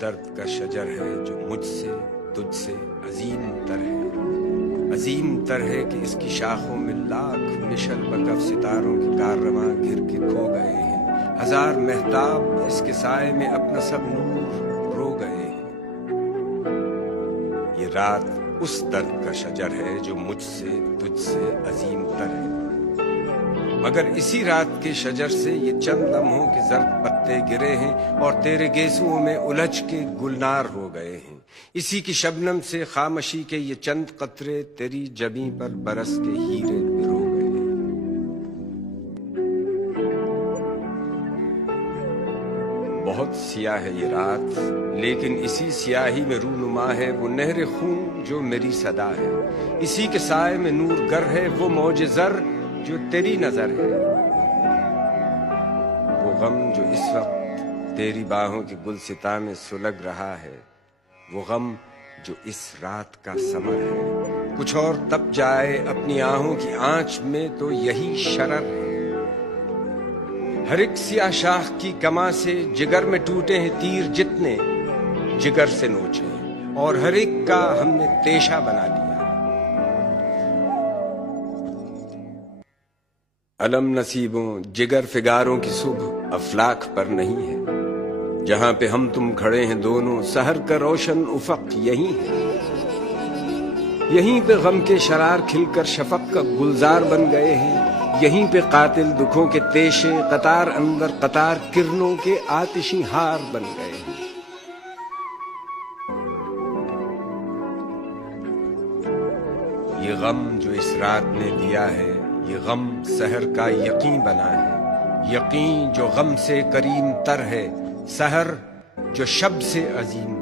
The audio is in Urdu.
درد کا شجر ہے جو مجھ سے تجھ سے عظیم تر ہے، عظیم تر ہے کہ اس کی شاخوں میں لاکھ مشل بکف ستاروں کے کاررواں گر کے کھو گئے ہیں، ہزار مہتاب اس کے سائے میں اپنا سب نور رو گئے ہیں۔ یہ رات اس درد کا شجر ہے جو مجھ سے تجھ سے عظیم تر ہے، مگر اسی رات کے شجر سے یہ چند لمحوں کے زرد پتے گرے ہیں اور تیرے گیسوؤں میں الجھ کے گلنار ہو گئے ہیں۔ اسی کی شبنم سے خامشی کے یہ چند قطرے تیری جبیں پر برس کے ہیرے پرو گئے ہیں۔ بہت سیاہ ہے یہ رات، لیکن اسی سیاہی میں رونما ہے وہ نہر خون جو میری صدا ہے، اسی کے سائے میں نور گر ہے وہ موج زر جو تیری نظر ہے۔ وہ غم جو اس وقت تیری باہوں کے گلستاں میں سلگ رہا ہے، وہ غم جو اس رات کا ثمر ہے، کچھ اور تپ جائے اپنی آہوں کی آنچ میں تو یہی شرر ہے۔ ہر ایک سیاہ شاخ کی کماں سے جگر میں ٹوٹے ہیں تیر جتنے جگر سے نوچے، اور ہر ایک کا ہم نے تیشہ بنا لیا۔ علم نصیبوں جگر فگاروں کی صبح افلاک پر نہیں ہے، جہاں پہ ہم تم کھڑے ہیں دونوں سحر کا روشن افق یہی ہے، یہیں پہ غم کے شرار کھل کر شفق کا گلزار بن گئے ہیں، یہیں پہ قاتل دکھوں کے تیشے قطار اندر قطار کرنوں کے آتشی ہار بن گئے ہیں۔ یہ غم جو اس رات نے دیا ہے، یہ غم سحر کا یقین بنا ہے، یقین جو غم سے کریم تر ہے، سحر جو شب سے عظیم